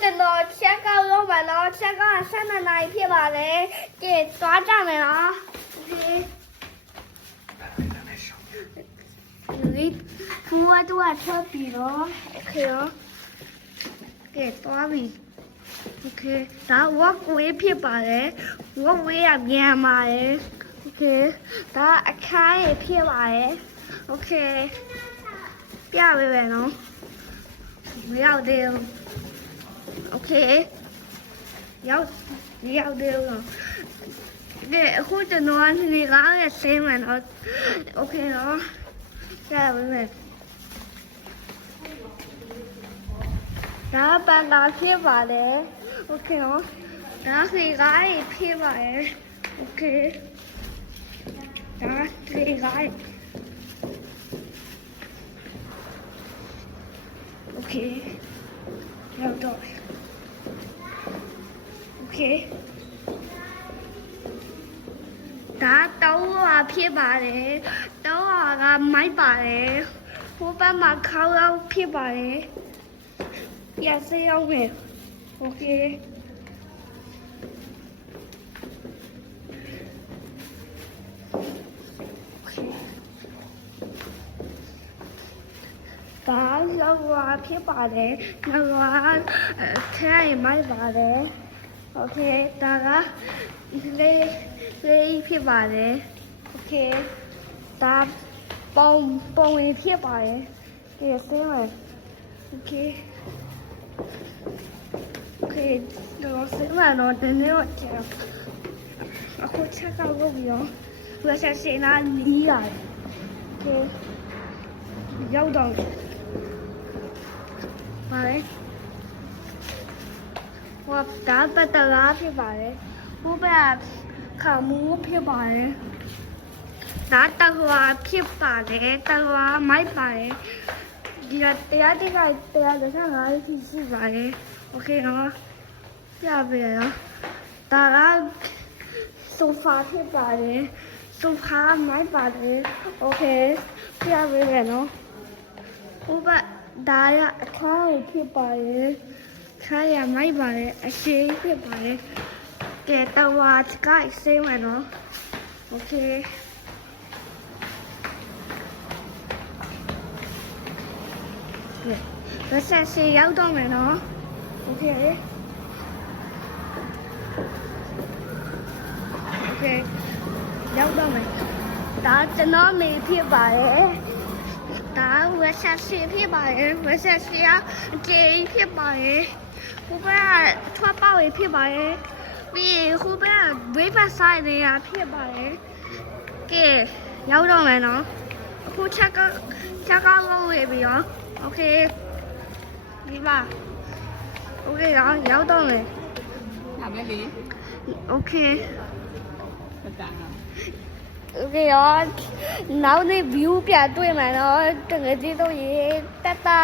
ကျွန်တော်ချက်ကောက်တော့မယ်နော်ချက်က12နာရီဖြစ်ပါလေကဲသွားကြမယ်နော်ဒီဖိုးတော့ချက်ပြီးတော့โอเคရောကဲသွားပြီโอเคဒါဝက်ဝေးဖြစ်ပါလေဝက်ဝေးရပြန်ပါလေโอเคဒါအခါးရဖြစ်ပါလေโอเคပြပေးမယ်နော်မရောက်သေးဘူးโอเคရောက်သေးဘူးနော်ကဲအခုကျွန်တော်ကနေကားရဲ့ဆင်းမယ်နော်โอเคနော်ပြပေးမယ်ဒါပန်တာဖြစ်ပါလေโอเคနော်ဒါစီကားကြီးဖြစ်ပါလေโอเคဒါစီကားโอเคရောက်တော့โอเคဒါတော့ဖြစ်ပါတယ်တော့ကမိုက်ပါတယ်ဟိုဘက်မှာခေါင်းရောက်ဖြစ်ပါတယ်ပြန်စေးအောင်မယ်โอเคဒါလောက်ဖြစ်ပါတယ်လောက်ခဲရမိုက်ပါတယ်โอเคဒါကလေးဖြစ်ပါတယ်โอเคဒါပုံဝင်ဖြစ်ပါတယ်ကဲဆင်းမယ်โอเคတော့ဆင်းမယ်တော့ဒီနေ့တော့အခုချက်ကောက်လို့ပြီးတော့ဘယ်ဆက်စင်းလာလီးရတယ်โอเคရောက်တော့ပါလေဟိုဒါပတ်တလားဖြစ်ပါတယ်ဟိုဘက်ခါမူဖြစ်ပါတယ်ဒါတဟွာဖြစ်ပါတယ်တဟွာမိုက်ပါတယ်ဒီကတရားတိက135ရှိပါတယ်โอเคနော်ပြပေးရနော်ဒါကဆိုဖာဖြစ်ပါတယ်ဆိုဖာမိုက်ပါတယ်โอเคပြပေးရနော်ဟိုဘက်ဒါရအခါဖြစ်ပါတယ်ခါရမိုက်ပါတယ်အရှိဖြစ်ပါတယ်ကဲတော့ဝါကစေးမယ်နော်โอเคကဲဆက်စီရောက်တော့မယ်နော်โอเคရောက်တော့မယ်ဒါကျွန်တော်မေဖြစ်ပါတယ်ဒါဝက်ဆက်စီဖြစ်ပါတယ်ဝက်ဆက်စီကအကျေဖြစ်ပါတယ်ဟိုဘက်ထွက်ပေါက်ဖြစ်ပါတယ်ပြီးဟိုဘက်ဝေးပတ်ဆိုင်နေရဖြစ်ပါတယ်ကဲရောက်တော့မယ်နော်အခုချက်ကောက်လို့ရပြီရောโอเคဒီပါโอเคရောက်တော့မယ်ဟာပဲလေโอเคโอเคရောနောက်နေ့ view ပြတွေ့မယ်နော်တကယ်ကြည့်တော့ရေတတာ